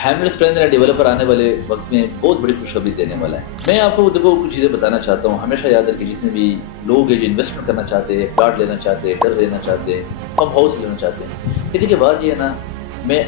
हैमलेस planner developer आने वाले वक्त में बहुत बड़ी खुशखबरी देने वाला है। मैं आपको देखो कुछ चीज़ें बताना चाहता हूँ। हमेशा याद रखिए, जितने भी लोग हैं जो इन्वेस्टमेंट करना चाहते हैं, प्लाट लेना चाहते हैं, घर लेना चाहते हैं, फार्म हाउस लेना चाहते हैं, लेकिन देखिए बात ये है ना, मैं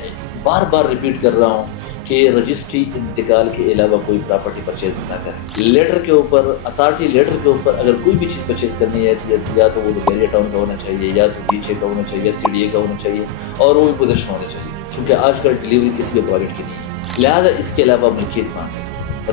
बार बार रिपीट कर रहा हूँ कि रजिस्ट्री इंतकाल के अलावा कोई प्रॉपर्टी परचेज ना करें। लेटर के ऊपर, अथॉरिटी लेटर के ऊपर अगर कोई भी चीज़ परचेज करनी है तो या तो वो एरिया टाउन का होना चाहिए, या तो डीचे का होना चाहिए, या सीडीए का होना चाहिए, और वो भी पोजीशन होने चाहिए, क्योंकि आजकल डिलीवरी किसी भी प्रोजेक्ट की नहीं है। लिहाजा इसके अलावा मिल्कियत मांगे,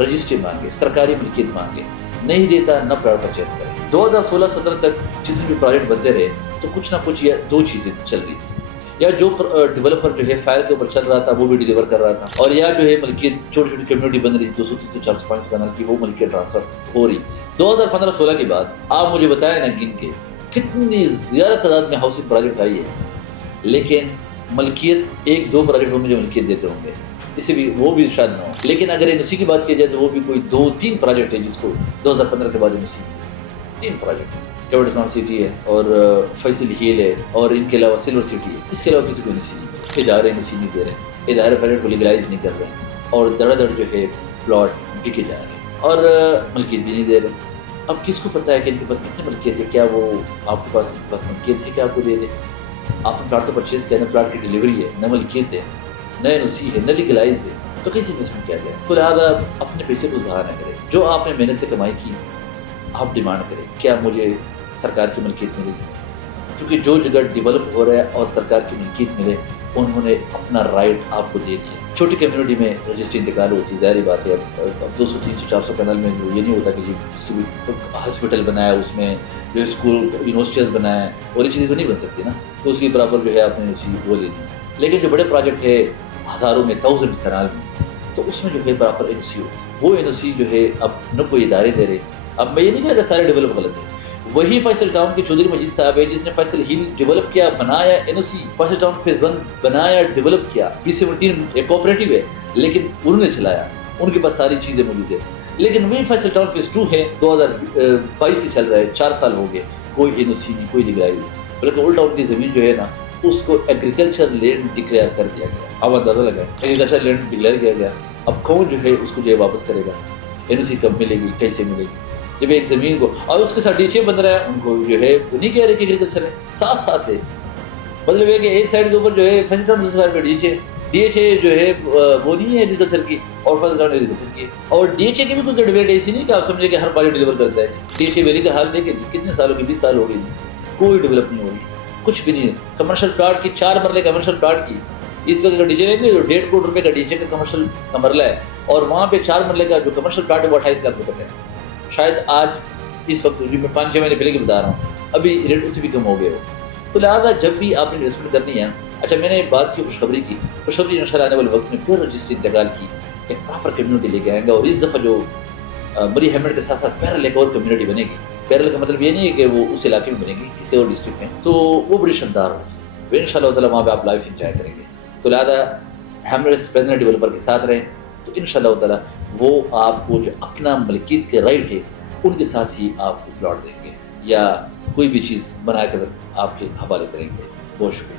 रजिस्ट्री मांगे, सरकारी मिल्कियत मांगे, नहीं देता न प्लॉट परचेज करें। 2016-17 तक जितने भी प्रोजेक्ट बनते रहे तो कुछ ना कुछ या दो चीज़ें चल रही थी, या जो डेवलपर जो है फाइल के ऊपर चल रहा था वो भी डिलीवर कर रहा था, और या जो है मलकियत छोटी छोटी कम्युनिटी बन रही थी 200-400 पैनल की, वो मलकियत ट्रांसफर हो रही थी। 2015-16 के बाद आप मुझे बताएं ना गिन के कितनी ज़्यादा तादाद में हाउसिंग प्रोजेक्ट आई है, लेकिन मलकियत 1-2 प्रोजेक्ट में जो मलकियत देते होंगे, इसे भी वो भी शायद ना हो। लेकिन अगर एनओसी की बात की जाए तो वो भी कोई 2-3 प्रोजेक्ट है जिसको 2015 के बाद NOC 3 project capital smart city है, और फैसल हिल है, और इनके अलावा सिल्वर सिटी है। इसके अलावा किसी को एनओसी नहीं दे रहे, इदारे एनओसी नहीं दे रहे, इदारे प्रोजेक्ट को लीगलाइज नहीं कर रहे हैं, और धड़ाधड़ जो है प्लॉट बिके जा रहे हैं, और मलकियत भी नहीं दे रहे। अब किसको पता है कि इनके पास कितनी मलकियत है? क्या वो आपके पास मलकियत है कि आपको दे दे? आपने प्लाट तो परचेज किया, न प्लाट की डिलीवरी है, न मलकियत है, न एनओसी है, न लीगलाइज है, तो कैसे इन्वेस्टमेंट किया जाए? तो लिहाजा अपने पैसे को ज़ाया न करें। जो आपने मेहनत से कमाई की आप डिमांड करें, क्या मुझे सरकार की मलकियत मिलेगी? क्योंकि जो जगह डेवलप हो रहा है और सरकार की मलकियत मिले, उन्होंने अपना राइट आपको दे दिया। छोटी कम्युनिटी में रजिस्ट्री इंतकाल होती है, ज़ाहिर बात है। अब 200-300-400 पैनल में ये नहीं होता कि जी उसकी भी हॉस्पिटल बनाया, उसमें जो स्कूल यूनिवर्सिटीज़ बनाया, और ये चीज़ें तो नहीं बन सकती ना, तो उसकी बराबर जो है आपने उसी वो ले ली। लेकिन जो बड़े प्रोजेक्ट है हज़ारों में, थाउजेंड कनाल में, तो उसमें जो है बराबर एनओसी होती है। वो एनओसी जो है अब न कोई इदारे दे रहे। अब मैं ये नहीं कह रहा सारे डेवलप गलत है। वही फैसल टाउन के चौधरी मजीद साहब है जिसने फैसल हिल डेवलप किया, बनाया एनओसी, फैसल टाउन फेज 1 बनाया, डेवलप किया। B17 एक कोऑपरेटिव है, लेकिन उन्होंने चलाया, उनके पास सारी चीज़ें मौजूद है। लेकिन वही फैसल टाउन फेज 2 है, 2022 से चल रहा है, 4 साल हो गए, कोई एनओसी नहीं, कोई लीगलाइज नहीं, बल्कि ओल्ड टाउन की ज़मीन जो है ना, उसको एग्रीकल्चर लैंड डिक्लेयर कर दिया गया। अब अंदाजा लगा, एग्रीकल्चर लैंड डिक्लेयर किया गया। अब कौन जो है उसको जो है वापस करेगा? एनओसी कब मिलेगी, कैसे मिलेगी? जब एक ज़मीन को, और उसके साथ डीचे बन रहा है, उनको जो है तो नहीं कह रहे कि एग्रीकल्चर है, साथ साथ है। मतलब ये कि एक साइड के ऊपर जो है फैसल टाउन, दूसरी साइड पे डीएचए जो है वो नहीं है एग्रीकल्चर की, और फैसल टाउन एग्रीकल्चर की है। और डीएचए की भी कोई डिबेट ऐसी नहीं कि आप समझे कि हर प्रोजेक्ट डिलीवर करता है। डीएचए वैली का हाल देखें, कितने सालों की, 20 साल हो गए, कोई डेवलप नहीं हो रही, कुछ भी नहीं है। कमर्शियल प्लाट की 4 मरले कमर्शियल प्लाट की इस वक्त का डीजे लेंगे जो 1.5 करोड़ रुपये का डीजे का कमर्शियल का मरला है, और वहाँ पे 4 मरले का जो कमर्शियल प्लाट है वो 28 लाख रुपये का है। शायद आज इस वक्त मैं 5-6 महीने पहले की बता रहा हूँ, अभी रेट उससे भी कम हो गए हो। तो लिहाजा जब भी आपने इन्वेस्टमेंट करनी है, अच्छा मैंने बात की खुशखबरी की, खुशखबरी इंशाअल्लाह आने वाले वक्त में फिर रजिस्ट्री इंतकाल की एक प्रॉपर कम्युनिटी लेके आएंगे, और इस दफ़ा जो मरी हेमड के साथ साथ पैरल एक और कम्युनिटी बनेगी। पैरल का मतलब ये नहीं है कि वो उस इलाके में बनेगी, किसी और डिस्ट्रिक्ट में, तो वो बड़ी शानदार होगी। इंशाअल्लाह ताला वहाँ पर आप लाइफ इंजॉय करेंगे। तो लिहाजा हैमलेस प्लानर डेवलपर के साथ रहें, तो इंशाअल्लाह ताला वो आपको जो अपना मलकियत के राइट है उनके साथ ही आपको प्लॉट देंगे, या कोई भी चीज़ बनाकर आपके हवाले करेंगे। बहुत शुक्रिया।